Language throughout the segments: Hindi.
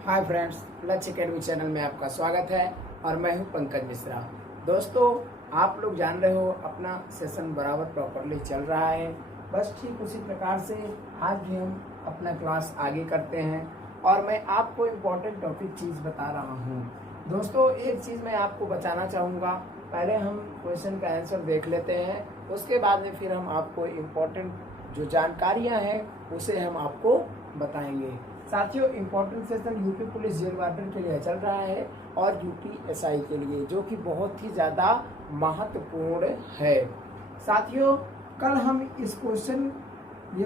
हाय फ्रेंड्स, लक्ष्य अकेडमी चैनल में आपका स्वागत है और मैं हूं पंकज मिश्रा। दोस्तों, आप लोग जान रहे हो अपना सेशन बराबर प्रॉपरली चल रहा है। बस ठीक उसी प्रकार से आज भी हम अपना क्लास आगे करते हैं और मैं आपको इम्पोर्टेंट टॉपिक चीज़ बता रहा हूं। दोस्तों, एक चीज़ मैं आपको बताना चाहूँगा। पहले हम क्वेश्चन का आंसर देख लेते हैं, उसके बाद में फिर हम आपको इम्पोर्टेंट जो जानकारियाँ हैं उसे हम आपको बताएंगे। साथियों, important session UP police jail warden के लिए चल रहा है और यूपीएसआई के लिए, जो कि बहुत ही ज़्यादा महत्वपूर्ण है। साथियों, कल हम ये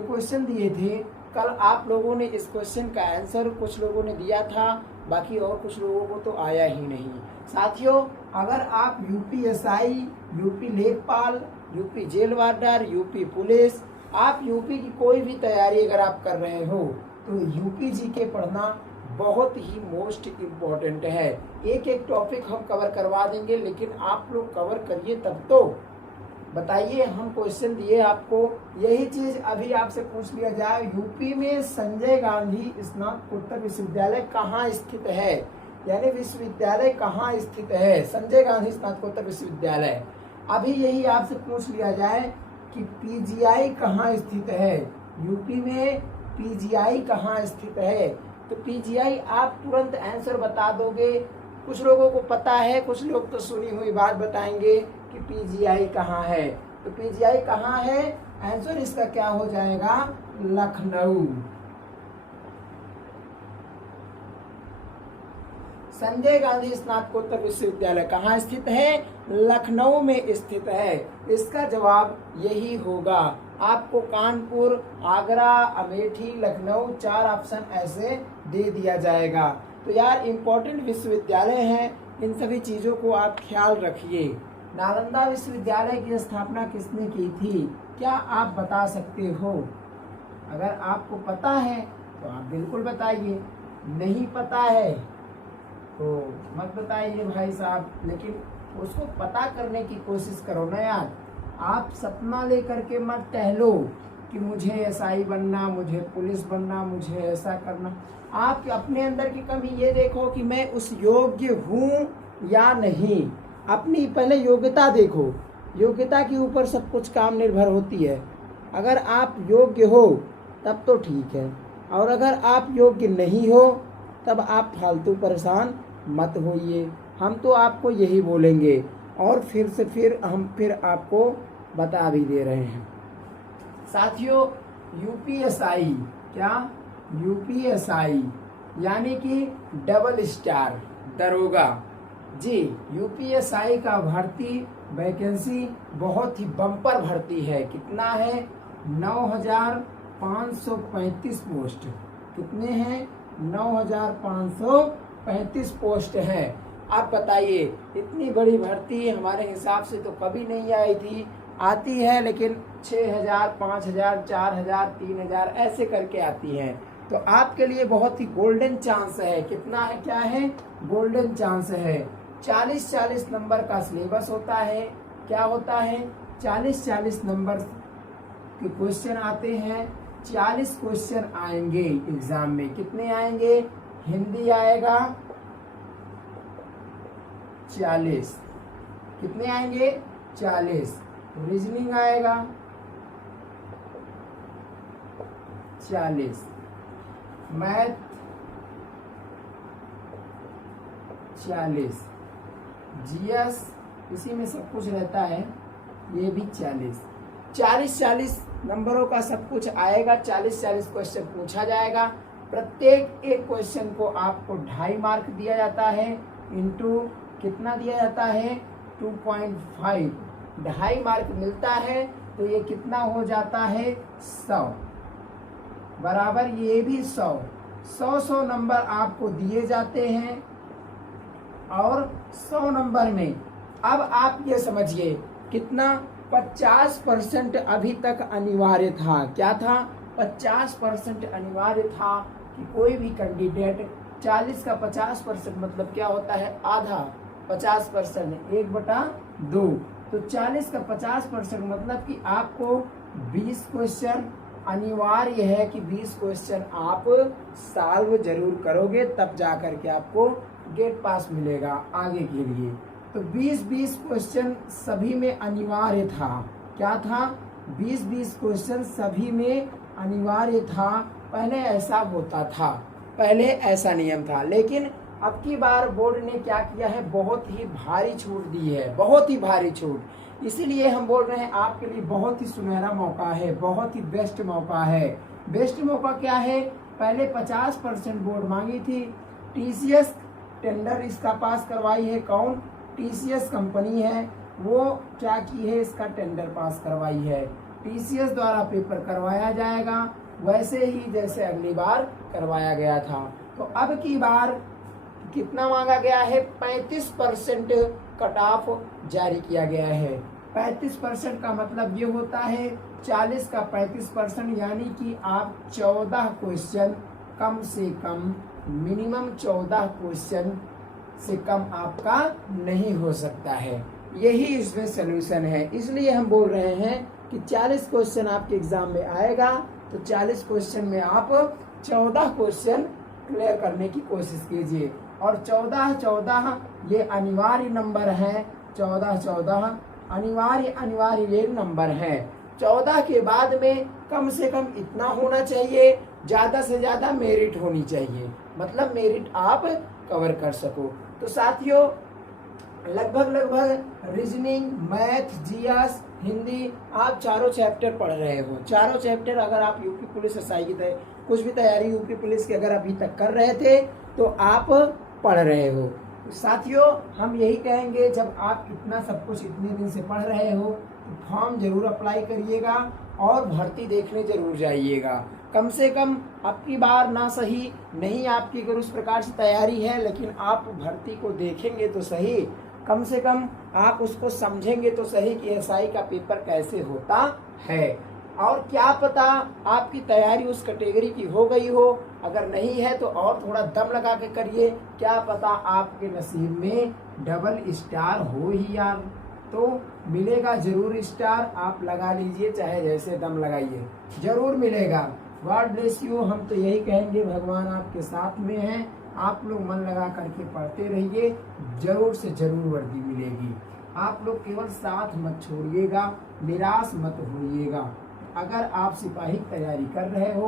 क्वेश्चन दिए थे। कल आप लोगों ने इस क्वेश्चन का आंसर कुछ लोगों ने दिया था, बाकी और कुछ लोगों को तो आया ही नहीं। साथियों, अगर आप यूपीएसआई, यूपी लेखपाल, UP jail warden, UP police, आप यूपी की कोई भी तैयारी अगर आप कर रहे हो तो यूपी जीके पढ़ना बहुत ही मोस्ट इम्पोर्टेंट है। एक एक टॉपिक हम कवर करवा देंगे, लेकिन आप लोग कवर करिए तब तो। बताइए, हम क्वेश्चन दिए आपको, यही चीज अभी आपसे पूछ लिया जाए, यूपी में संजय गांधी स्नातकोत्तर विश्वविद्यालय कहाँ स्थित है? यानी विश्वविद्यालय कहाँ स्थित है? संजय गांधी स्नातकोत्तर विश्वविद्यालय। अभी यही आपसे पूछ लिया जाए कि पीजीआई कहाँ स्थित है? यूपी में पीजीआई कहाँ स्थित है? तो पीजीआई आप तुरंत आंसर बता दोगे। कुछ लोगों को पता है, कुछ लोग तो सुनी हुई बात बताएंगे कि पीजीआई कहाँ है। तो पीजीआई कहाँ है? आंसर इसका क्या हो जाएगा? लखनऊ। संजय गांधी स्नातकोत्तर विश्वविद्यालय कहाँ स्थित है? लखनऊ में स्थित है। इसका जवाब यही होगा। आपको कानपुर, आगरा, अमेठी, लखनऊ 4 ऑप्शन ऐसे दे दिया जाएगा। तो यार, इम्पोर्टेंट विश्वविद्यालय हैं, इन सभी चीज़ों को आप ख्याल रखिए। नालंदा विश्वविद्यालय की स्थापना किसने की थी? क्या आप बता सकते हो? अगर आपको पता है तो आप बिल्कुल बताइए, नहीं पता है तो मत बताइए भाई साहब, लेकिन उसको पता करने की कोशिश करो ना यार। आप सपना लेकर के मत टहलो कि मुझे एसआई बनना, मुझे पुलिस बनना, मुझे ऐसा करना। आप अपने अंदर की कमी ये देखो कि मैं उस योग्य हूँ या नहीं। अपनी पहले योग्यता देखो, योग्यता के ऊपर सब कुछ काम निर्भर होती है। अगर आप योग्य हो तब तो ठीक है, और अगर आप योग्य नहीं हो तब आप फालतू परेशान मत होइए। हम तो आपको यही बोलेंगे और फिर हम आपको बता भी दे रहे हैं। साथियों, यूपीएसआई क्या? यूपीएसआई यानी कि डबल स्टार दरोगा जी। यूपीएसआई का भर्ती वैकेंसी बहुत ही बम्पर भर्ती है। कितना है? 9,535 पोस्ट। कितने हैं? 9,535 पोस्ट हैं। आप बताइए, इतनी बड़ी भर्ती हमारे हिसाब से तो कभी नहीं आई थी। आती है लेकिन 6,000, 5,000, 4,000, 3,000 ऐसे करके आती हैं। तो आपके लिए बहुत ही गोल्डन चांस है। कितना है? क्या है? गोल्डन चांस है। 40-40 नंबर का सिलेबस होता है। क्या होता है? 40-40 नंबर के क्वेश्चन आते हैं। 40 क्वेश्चन आएंगे एग्जाम में। कितने आएंगे? हिंदी आएगा 40। कितने आएंगे? 40। रीजनिंग आएगा 40। मैथ 40। जीएस, इसी में सब कुछ रहता है, ये भी 40। 40-40 नंबरों का सब कुछ आएगा। 40-40 क्वेश्चन पूछा जाएगा। प्रत्येक एक क्वेश्चन को आपको 2.5 मार्क दिया जाता है। इंटू कितना दिया जाता है? 2.5। 2.5 मार्क मिलता है तो ये कितना हो जाता है? 100 बराबर ये भी 100 नंबर आपको दिए जाते हैं। और 100 नंबर में अब आप ये समझिए कितना? 50% अभी तक अनिवार्य था। क्या था? 50% अनिवार्य था कि कोई भी कैंडिडेट 40 का 50% मतलब क्या होता है? आधा। 50% 1/2। तो 40 का 50% मतलब कि आपको 20 क्वेश्चन अनिवार्य है कि 20 क्वेश्चन आप सॉल्व जरूर करोगे, तब जा करके आपको गेट पास मिलेगा आगे के लिए। तो 20-20 क्वेश्चन सभी में अनिवार्य था। क्या था? 20-20 क्वेश्चन सभी में अनिवार्य था। पहले ऐसा होता था, पहले ऐसा नियम था, लेकिन अब की बार बोर्ड ने क्या किया है, बहुत ही भारी छूट दी है, बहुत ही भारी छूट। इसीलिए हम बोल रहे हैं आपके लिए बहुत ही सुनहरा मौका है, बहुत ही बेस्ट मौका है। बेस्ट मौका क्या है? पहले 50% बोर्ड मांगी थी, टीसीएस टेंडर इसका पास करवाई है। कौन? टीसीएस कंपनी है, वो क्या की है, इसका टेंडर पास करवाई है। टीसीएस द्वारा पेपर करवाया जाएगा, वैसे ही जैसे अगली बार करवाया गया था। तो अब की बार कितना मांगा गया है? 35% कट ऑफ जारी किया गया है। 35% का मतलब ये होता है 40 का 35%, यानी कि आप 14 क्वेश्चन कम से कम, मिनिमम 14 क्वेश्चन से कम आपका नहीं हो सकता है। यही इसमें सोल्यूशन है। इसलिए हम बोल रहे हैं कि 40 क्वेश्चन आपके एग्जाम में आएगा, तो 40 क्वेश्चन में आप 14 क्वेश्चन क्लियर करने की कोशिश कीजिए। और 14 ये अनिवार्य नंबर है, 14 अनिवार्य ये नंबर है। 14 के बाद में कम से कम इतना होना चाहिए, ज्यादा से ज्यादा मेरिट होनी चाहिए, मतलब मेरिट आप कवर कर सको। तो साथियों, लगभग रीजनिंग, मैथ, जीएस, हिंदी, आप चारों चैप्टर पढ़ रहे हो। चारों चैप्टर अगर आप यूपी पुलिस एसआई की कुछ भी तैयारी यूपी पुलिस की अगर अभी तक कर रहे थे तो आप पढ़ रहे हो। साथियों, हम यही कहेंगे, जब आप इतना सब कुछ इतने दिन से पढ़ रहे हो तो फॉर्म जरूर अप्लाई करिएगा और भर्ती देखने जरूर जाइएगा। कम से कम अब की बार ना सही नहीं आपकी अगर उस प्रकार से तैयारी है, लेकिन आप भर्ती को देखेंगे तो सही, कम से कम आप उसको समझेंगे तो सही कि एसआई का पेपर कैसे होता है। और क्या पता आपकी तैयारी उस कैटेगरी की हो गई हो, अगर नहीं है तो और थोड़ा दम लगा के करिए, क्या पता आपके नसीब में डबल स्टार हो ही यार, तो मिलेगा जरूर स्टार। आप लगा लीजिए, चाहे जैसे दम लगाइए, जरूर मिलेगा। God bless you. हम तो यही कहेंगे, भगवान आपके साथ में हैं, आप लोग मन लगा करके पढ़ते रहिए, जरूर से जरूर वर्दी मिलेगी। आप लोग केवल साथ मत छोड़िएगा, निराश मत होइएगा। अगर आप सिपाही की तैयारी कर रहे हो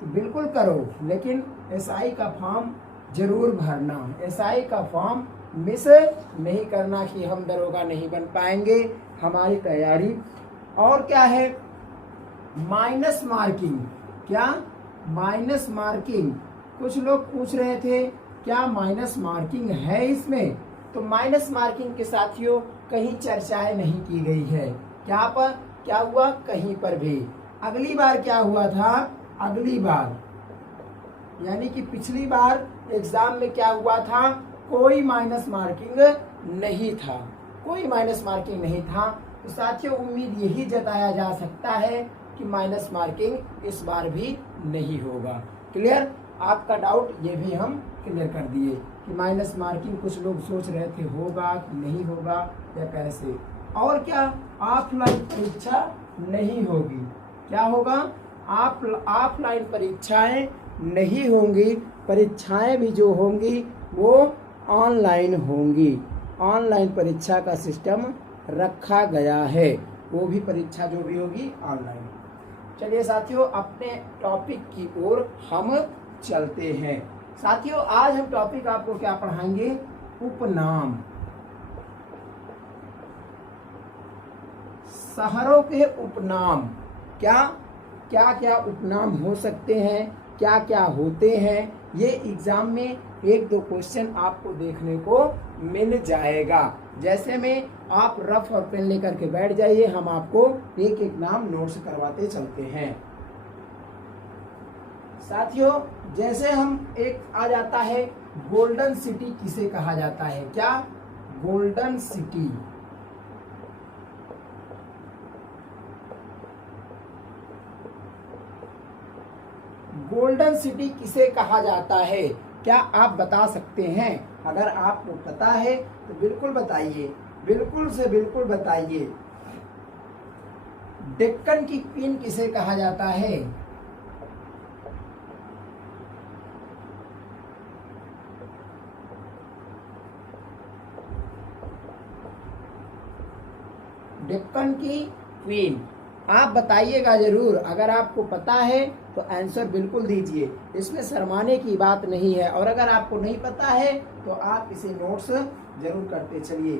तो बिल्कुल करो, लेकिन एसआई का फॉर्म जरूर भरना। एसआई का फॉर्म मिस नहीं करना कि हम दरोगा नहीं बन पाएंगे। हमारी तैयारी और क्या है, माइनस मार्किंग। क्या? Minus marking. कुछ लोग पूछ रहे थे क्या माइनस मार्किंग है इसमें, तो माइनस मार्किंग के साथियों कहीं चर्चाएं नहीं की गई है। क्या पर क्या हुआ? कहीं पर भी। अगली बार क्या हुआ था? अगली बार यानी कि पिछली बार एग्जाम में क्या हुआ था, कोई माइनस मार्किंग नहीं था, कोई माइनस मार्किंग नहीं था। तो साथियों, उम्मीद यही जताया जा सकता है कि माइनस मार्किंग इस बार भी नहीं होगा। क्लियर? आपका डाउट ये भी हम क्लियर कर दिए कि माइनस मार्किंग कुछ लोग सोच रहे थे होगा कि नहीं होगा या कैसे। और क्या? ऑफलाइन परीक्षा नहीं होगी। क्या होगा? ऑफलाइन परीक्षाएं नहीं होंगी, परीक्षाएं भी जो होंगी वो ऑनलाइन होंगी। ऑनलाइन परीक्षा का सिस्टम रखा गया है, वो भी परीक्षा जो भी होगी ऑनलाइन। चलिए साथियों, अपने टॉपिक की ओर हम चलते हैं। साथियों, आज हम टॉपिक आपको क्या पढ़ाएंगे? उपनाम। शहरों के उपनाम। क्या क्या क्या उपनाम हो सकते हैं, क्या क्या होते हैं, ये एग्जाम में 1-2 क्वेश्चन आपको देखने को मिल जाएगा। जैसे में आप रफ और पेन लेकर के बैठ जाइए, हम आपको एक एक नाम नोट्स करवाते चलते हैं। साथियों, जैसे हम एक आ जाता है, गोल्डन सिटी किसे कहा जाता है? क्या? Golden city. गोल्डन सिटी किसे कहा जाता है? क्या आप बता सकते हैं? अगर आपको पता है तो बिल्कुल बताइए, बिल्कुल से बिल्कुल बताइए। डेक्कन की क्वीन किसे कहा जाता है? डेक्कन की क्वीन आप बताइएगा जरूर। अगर आपको पता है तो आंसर बिल्कुल दीजिए, इसमें शर्माने की बात नहीं है। और अगर आपको नहीं पता है तो आप इसे नोट्स जरूर करते चलिए।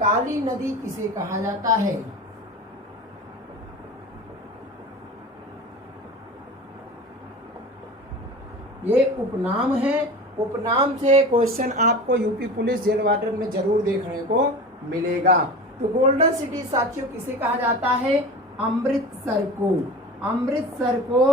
काली नदी किसे कहा जाता है? ये उपनाम है। उपनाम से क्वेश्चन आपको यूपी पुलिस जेल वार्डन में जरूर देखने को मिलेगा। तो गोल्डन सिटी साथियों किसे कहा जाता है? अमृतसर को। अमृतसर को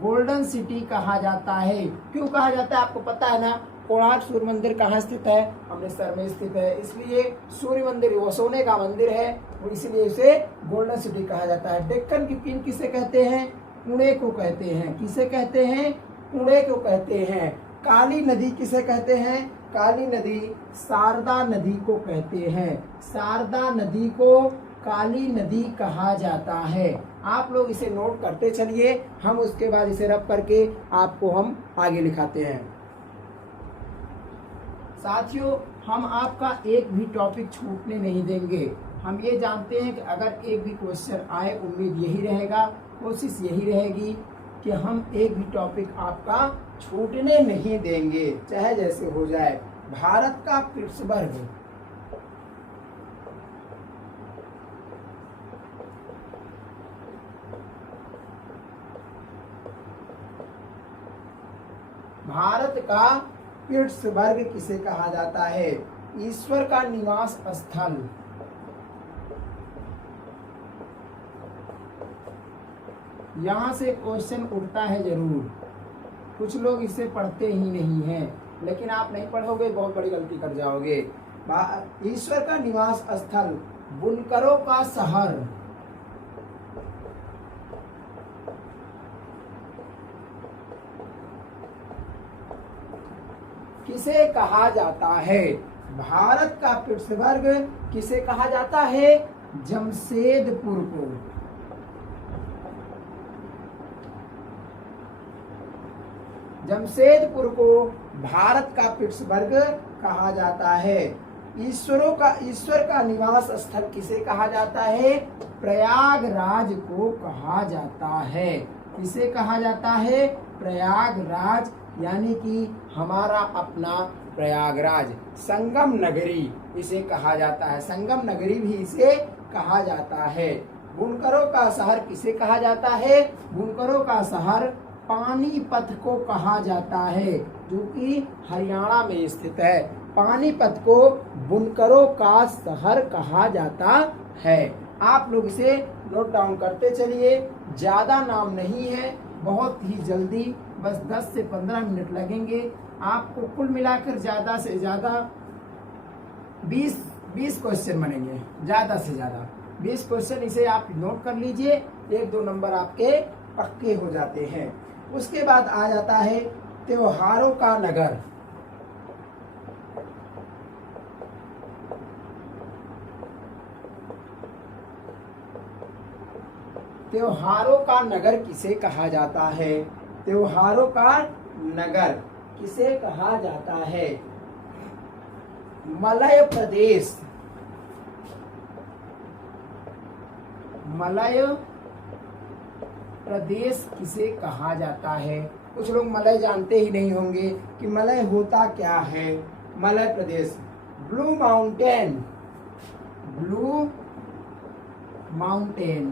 गोल्डन सिटी कहा जाता है। क्यों कहा जाता है आपको पता है ना? कोणार्क सूर्य मंदिर कहाँ स्थित है? अमृतसर में स्थित है, इसलिए सूर्य मंदिर वो सोने का मंदिर है, और इसलिए इसे गोल्डन सिटी कहा जाता है। डेक्कन की क्वीन किसे कहते हैं? पुणे को कहते हैं। किसे कहते हैं? पुणे को कहते हैं। काली नदी किसे कहते हैं? काली नदी शारदा नदी को कहते हैं। शारदा नदी को काली नदी कहा जाता है। आप लोग इसे नोट करते चलिए, हम उसके बाद इसे रब करके आपको हम आगे लिखाते हैं। साथियों, हम आपका एक भी टॉपिक छूटने नहीं देंगे। हम ये जानते हैं कि अगर एक भी क्वेश्चन आए, उम्मीद यही रहेगा, कोशिश यही रहेगी कि हम एक भी टॉपिक आपका छूटने नहीं देंगे, चाहे जैसे हो जाए। भारत का पिट्सबर्ग भारत का पिट्सबर्ग किसे कहा जाता है? ईश्वर का निवास स्थल। यहाँ से क्वेश्चन उठता है जरूर। कुछ लोग इसे पढ़ते ही नहीं हैं, लेकिन आप नहीं पढ़ोगे बहुत बड़ी गलती कर जाओगे। ईश्वर का निवास स्थल, बुनकरों का शहर। किसे कहा जाता है? भारत का पिट्सबर्ग किसे कहा जाता है? जमशेदपुर को। जमशेदपुर को भारत का पिट्सबर्ग कहा जाता है। ईश्वर का निवास स्थल किसे कहा जाता है? प्रयागराज को कहा जाता है। किसे कहा जाता है? प्रयागराज, यानी कि हमारा अपना प्रयागराज। संगम नगरी इसे कहा जाता है। संगम नगरी भी इसे कहा जाता है। बुनकरों का शहर किसे कहा जाता है? बुनकरों का शहर पानीपत को कहा जाता है, जो कि हरियाणा में स्थित है। पानीपत को बुनकरों का शहर कहा जाता है। आप लोग इसे नोट डाउन करते चलिए। ज्यादा नाम नहीं है, बहुत ही जल्दी, बस 10 से 15 मिनट लगेंगे। आपको कुल मिलाकर ज्यादा से ज्यादा 20 क्वेश्चन बनेंगे, ज्यादा से ज्यादा 20 क्वेश्चन। इसे आप नोट कर लीजिए, 1-2 नंबर आपके पक्के हो जाते हैं। उसके बाद आ जाता है त्योहारों का नगर। त्योहारों का नगर किसे कहा जाता है? त्योहारों का नगर किसे कहा जाता है? मलय प्रदेश। मलय प्रदेश किसे कहा जाता है? कुछ लोग मलय जानते ही नहीं होंगे कि मलय होता क्या है। मलय प्रदेश, blue mountain. Blue mountain,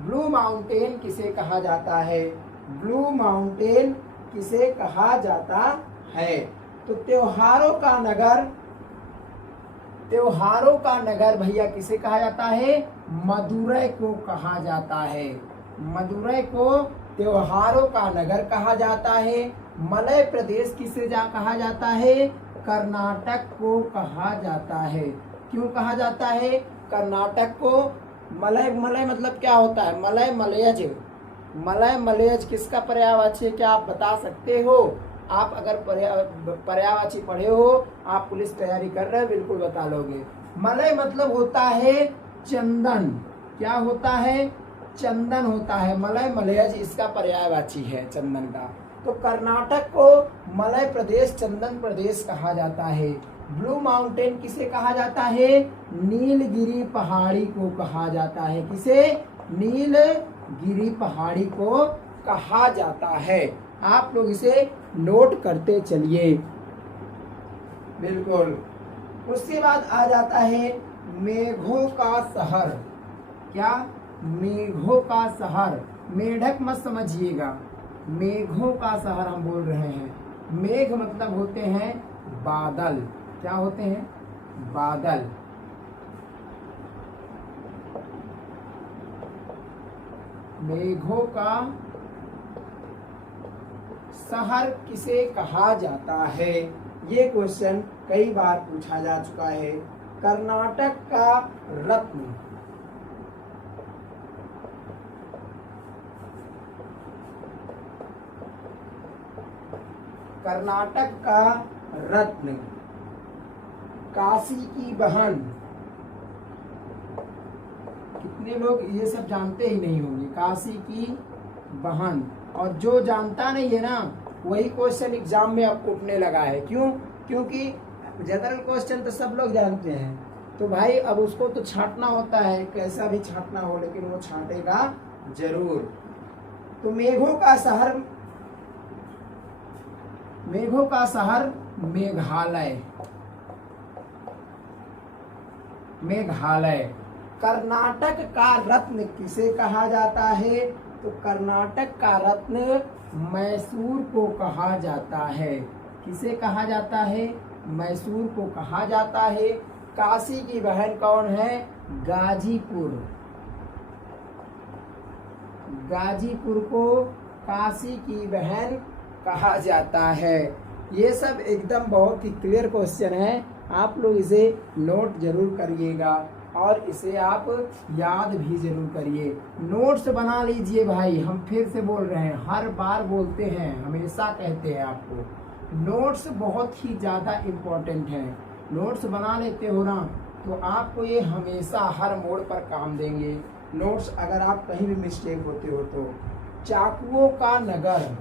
blue mountain किसे कहा जाता है? ब्लू माउंटेन किसे कहा जाता है? तो त्योहारों का नगर, त्योहारों का नगर भैया किसे कहा जाता है? मदुरै को कहा जाता है। मदुरै को त्योहारों का नगर कहा जाता है। मलय प्रदेश किसे कहा जाता है? कर्नाटक को कहा जाता है। क्यों कहा जाता है कर्नाटक को? मलय, मलय मतलब क्या होता है? मलय मलयज। मलय मलयज किसका पर्यायवाची है, क्या आप बता सकते हो? आप अगर पर्यायवाची पढ़े हो, आप पुलिस तैयारी कर रहे हो, बिल्कुल बता लोगे। मलय मतलब होता है चंदन। क्या होता है? चंदन होता है। मलय मलयज इसका पर्यायवाची है चंदन का। तो कर्नाटक को मलय प्रदेश, चंदन प्रदेश कहा जाता है। ब्लू माउंटेन किसे कहा जाता है? नीलगिरी पहाड़ी को कहा जाता है। किसे? नीलगिरी पहाड़ी को कहा जाता है। आप लोग इसे नोट करते चलिए। बिल्कुल। उसके बाद आ जाता है मेघों का शहर। क्या? मेघों का शहर। मेढक मत समझिएगा, मेघों का शहर हम बोल रहे हैं। मेघ मतलब होते हैं बादल। क्या होते हैं? बादल। मेघों का शहर किसे कहा जाता है? ये क्वेश्चन कई बार पूछा जा चुका है। कर्नाटक का रत्न। कर्नाटक का रत्न। काशी की बहन। कितने लोग ये सब जानते ही नहीं होंगे? काशी की बहन। और जो जानता नहीं है ना, वही क्वेश्चन एग्जाम में अब उठने लगा है। क्यों? क्योंकि जनरल क्वेश्चन तो सब लोग जानते हैं, तो भाई अब उसको तो छांटना होता है, कैसा भी छांटना हो, लेकिन वो छांटेगा जरूर। तो मेघों का शहर, मेघों का शहर मेघालय। मेघालय। कर्नाटक का रत्न किसे कहा जाता है? तो कर्नाटक का रत्न मैसूर को कहा जाता है। किसे कहा जाता है? मैसूर को कहा जाता है। काशी की बहन कौन है? गाजीपुर। गाजीपुर को काशी की बहन कहा जाता है। ये सब एकदम बहुत ही क्लियर क्वेश्चन है। आप लोग इसे नोट जरूर करिएगा और इसे आप याद भी जरूर करिए। नोट्स बना लीजिए भाई। हम फिर से बोल रहे हैं, हर बार बोलते हैं, हमेशा कहते हैं आपको, नोट्स बहुत ही ज़्यादा इम्पोर्टेंट है। नोट्स बना लेते हो ना, तो आपको ये हमेशा हर मोड़ पर काम देंगे। नोट्स अगर आप कहीं भी मिस्टेक होते हो तो। चाकुओं का नगर।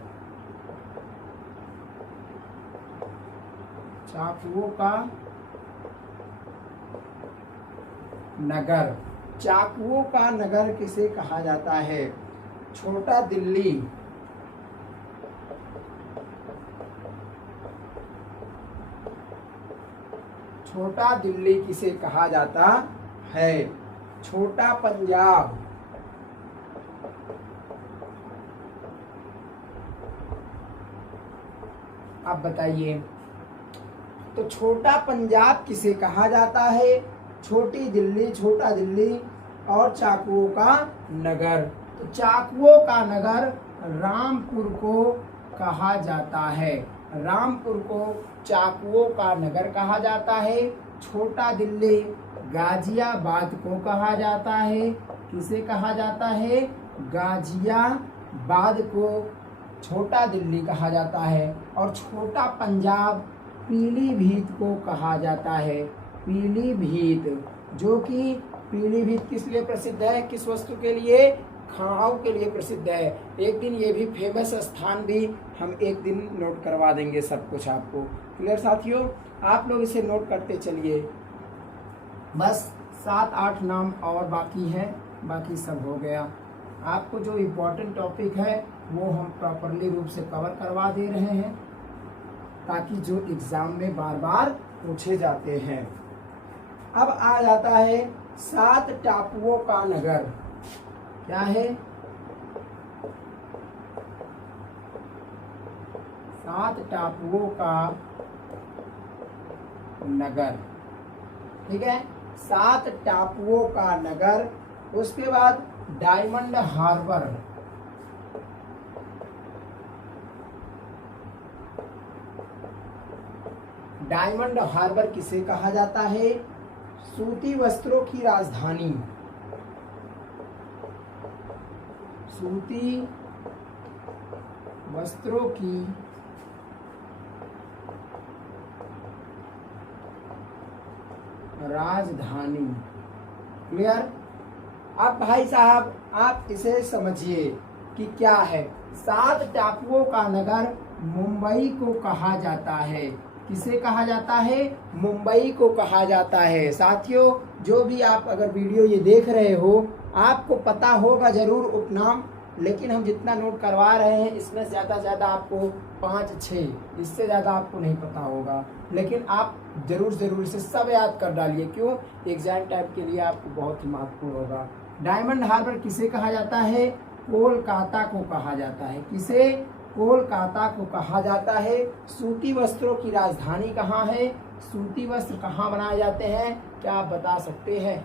चाकुओं का नगर। चाकुओं का नगर किसे कहा जाता है? छोटा दिल्ली। छोटा दिल्ली किसे कहा जाता है? छोटा पंजाब। आप बताइए, तो छोटा पंजाब किसे कहा जाता है? छोटी दिल्ली, छोटा दिल्ली और चाकुओं का नगर। तो चाकुओं का नगर रामपुर को कहा जाता है। रामपुर को चाकुओं का नगर कहा जाता है। छोटा दिल्ली गाजियाबाद को कहा जाता है। किसे कहा जाता है? गाजियाबाद को छोटा दिल्ली कहा जाता है। और छोटा पंजाब पीलीभीत को कहा जाता है। पीलीभीत, जो कि पीलीभीत किस लिए प्रसिद्ध है? किस वस्तु के लिए? खाणों के लिए प्रसिद्ध है। एक दिन ये भी फेमस स्थान भी हम एक दिन नोट करवा देंगे सब कुछ आपको। क्लियर साथियों? आप लोग इसे नोट करते चलिए। बस 7-8 नाम और बाकी है, बाकी सब हो गया। आपको जो इम्पोर्टेंट टॉपिक है वो हम प्रॉपरली रूप से कवर करवा दे रहे हैं, ताकि जो एग्जाम में बार बार पूछे जाते हैं। अब आ जाता है 7 टापुओं का नगर। क्या है? 7 टापुओं का नगर। ठीक है, 7 टापुओं का नगर। उसके बाद डायमंड हार्बर। डायमंड हार्बर किसे कहा जाता है? सूती वस्त्रों की राजधानी। सूती वस्त्रों की राजधानी। क्लियर? अब भाई साहब आप इसे समझिए कि क्या है। 7 टापुओं का नगर मुंबई को कहा जाता है। किसे कहा जाता है? मुंबई को कहा जाता है। साथियों, जो भी आप अगर वीडियो ये देख रहे हो, आपको पता होगा जरूर उपनाम, लेकिन हम जितना नोट करवा रहे हैं इसमें ज़्यादा से ज़्यादा आपको 5-6, इससे ज़्यादा आपको नहीं पता होगा, लेकिन आप जरूर इसे सब याद कर डालिए। क्यों? एग्जाम टाइप के लिए आपको बहुत ही महत्वपूर्ण होगा। डायमंड हार्बर किसे कहा जाता है? कोलकाता को कहा जाता है। किसे? कोलकाता को कहा जाता है। सूती वस्त्रों की राजधानी कहाँ है? सूती वस्त्र कहाँ बनाए जाते हैं? क्या आप बता सकते हैं?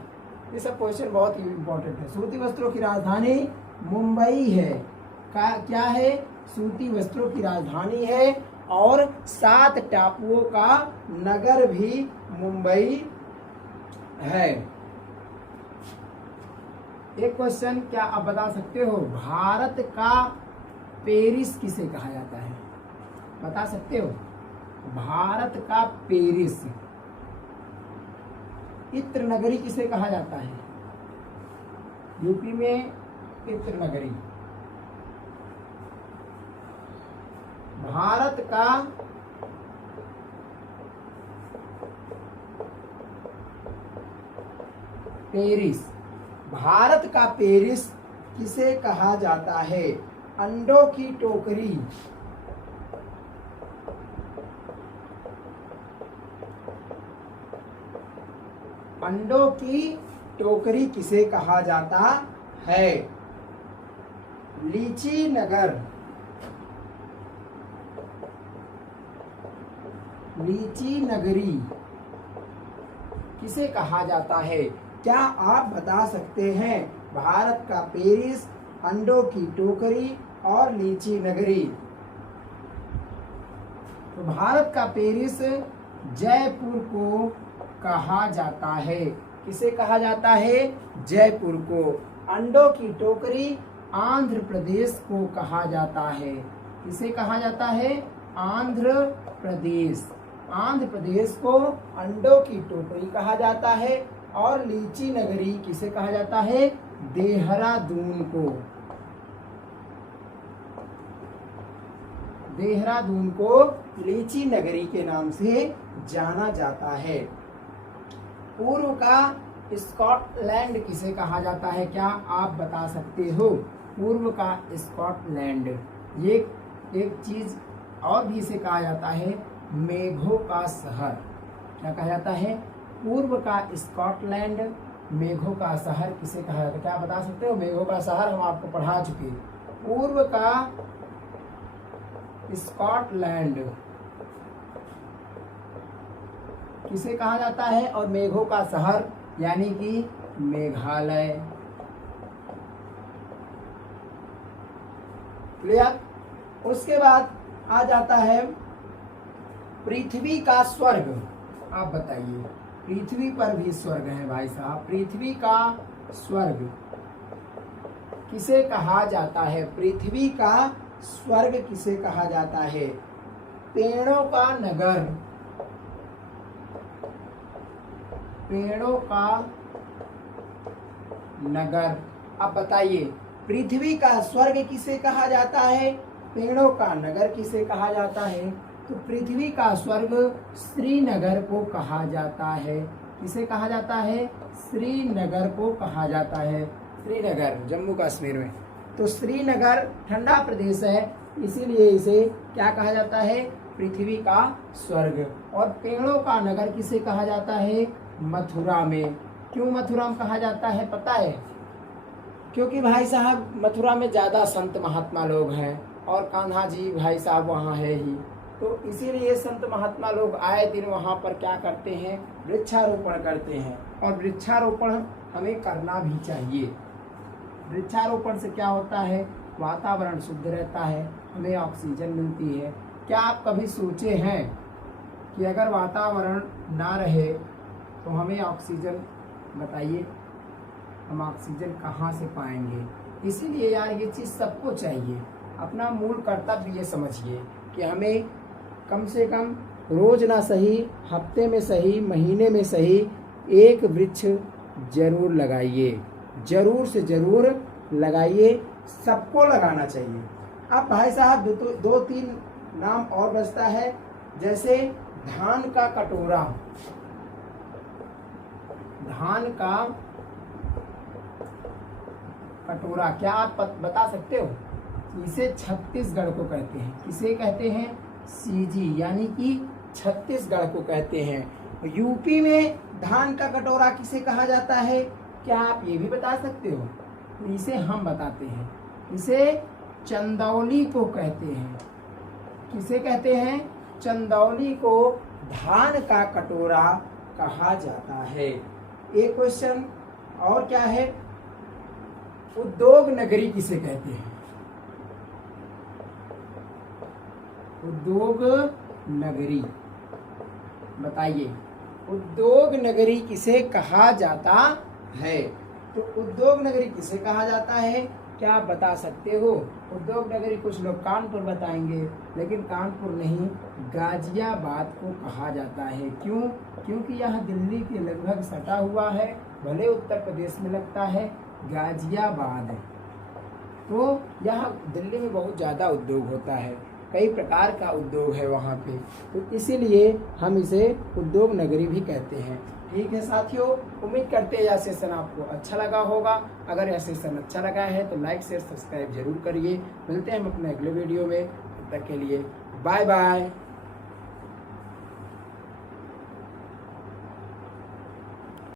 ये सब क्वेश्चन बहुत ही इम्पोर्टेंट है। सूती वस्त्रों की राजधानी मुंबई है। क्या है? सूती वस्त्रों की राजधानी है। और 7 टापुओं का नगर भी मुंबई है। एक क्वेश्चन, क्या आप बता सकते हो भारत का पेरिस किसे कहा जाता है? बता सकते हो? भारत का पेरिस। इत्र नगरी किसे कहा जाता है? यूपी में इत्र नगरी। भारत का पेरिस। भारत का पेरिस किसे कहा जाता है? अंडों की टोकरी। अंडों की टोकरी किसे कहा जाता है? लीची नगर। लीची नगरी किसे कहा जाता है? क्या आप बता सकते हैं? भारत का पेरिस, अंडों की टोकरी और लीची नगरी। तो भारत का पेरिस जयपुर को कहा जाता है। किसे कहा जाता है? जयपुर को। अंडों की टोकरी आंध्र प्रदेश को कहा जाता है। किसे कहा जाता है? आंध्र प्रदेश। आंध्र प्रदेश को अंडों की टोकरी कहा जाता है। और लीची नगरी किसे कहा जाता है? देहरादून को। देहरादून को लीची नगरी के नाम से जाना जाता है। पूर्व का स्कॉटलैंड किसे कहा जाता है? क्या आप बता सकते हो? पूर्व का स्कॉटलैंड। ये एक चीज और भी इसे कहा जाता है, मेघों का शहर। क्या कहा जाता है? पूर्व का स्कॉटलैंड, मेघों का शहर किसे कहा जाता है? क्या बता सकते हो? मेघों का शहर हम आपको पढ़ा चुके। पूर्व का स्कॉटलैंड किसे कहा जाता है? और मेघों का शहर यानी कि मेघालय। क्लियर? उसके बाद आ जाता है पृथ्वी का स्वर्ग। आप बताइए, पृथ्वी पर भी स्वर्ग है भाई साहब। पृथ्वी का स्वर्ग किसे कहा जाता है? पृथ्वी का स्वर्ग किसे कहा जाता है? पेड़ों का नगर। पेड़ों का नगर। अब बताइए, पृथ्वी का स्वर्ग किसे कहा जाता है? पेड़ों का नगर किसे कहा जाता है? तो पृथ्वी का स्वर्ग श्रीनगर को कहा जाता है। किसे कहा जाता है? श्रीनगर को कहा जाता है। श्रीनगर जम्मू कश्मीर में। तो श्रीनगर ठंडा प्रदेश है, इसीलिए इसे क्या कहा जाता है? पृथ्वी का स्वर्ग। और पेड़ों का नगर किसे कहा जाता है? मथुरा में। क्यों मथुरा में कहा जाता है पता है? क्योंकि भाई साहब मथुरा में ज्यादा संत महात्मा लोग हैं और कान्हा जी भाई साहब वहाँ है ही, तो इसीलिए संत महात्मा लोग आए दिन वहाँ पर क्या करते हैं? वृक्षारोपण करते हैं। और वृक्षारोपण हमें करना भी चाहिए। वृक्षारोपण से क्या होता है? वातावरण शुद्ध रहता है, हमें ऑक्सीजन मिलती है। क्या आप कभी सोचे हैं कि अगर वातावरण ना रहे तो हमें ऑक्सीजन, बताइए हम ऑक्सीजन कहाँ से पाएंगे? इसीलिए यार ये चीज़ सबको चाहिए। अपना मूल कर्तव्य ये समझिए कि हमें कम से कम रोज ना सही, हफ्ते में सही, महीने में सही, एक वृक्ष जरूर लगाइए। जरूर से जरूर लगाइए, सबको लगाना चाहिए। अब भाई साहब दो तीन नाम और बचता है, जैसे धान का कटोरा। धान का कटोरा, क्या आप बता सकते हो? इसे छत्तीसगढ़ को कहते हैं। किसे कहते हैं? सीजी, यानी कि छत्तीसगढ़ को कहते हैं। यूपी में धान का कटोरा किसे कहा जाता है? क्या आप ये भी बता सकते हो? तो इसे हम बताते हैं, इसे चंदौली को कहते हैं। किसे कहते हैं? चंदौली को धान का कटोरा कहा जाता है। एक क्वेश्चन और क्या है? उद्योग नगरी किसे कहते हैं? उद्योग नगरी, बताइए, उद्योग नगरी किसे कहा जाता है? तो उद्योग नगरी किसे कहा जाता है, क्या आप बता सकते हो? उद्योग नगरी कुछ लोग कानपुर बताएंगे, लेकिन कानपुर नहीं, गाजियाबाद को कहा जाता है। क्यों? क्योंकि यह दिल्ली के लगभग सटा हुआ है, भले उत्तर प्रदेश में लगता है गाजियाबाद। तो यह दिल्ली में बहुत ज़्यादा उद्योग होता है, कई प्रकार का उद्योग है वहाँ पे, तो इसीलिए हम इसे उद्योग नगरी भी कहते हैं। ठीक है साथियों, उम्मीद करते हैं यह सेशन आपको अच्छा लगा होगा। अगर यह सेशन अच्छा लगा है तो लाइक शेयर सब्सक्राइब जरूर करिए। मिलते हैं हम अपने अगले वीडियो में, तब तक के लिए बाय बाय।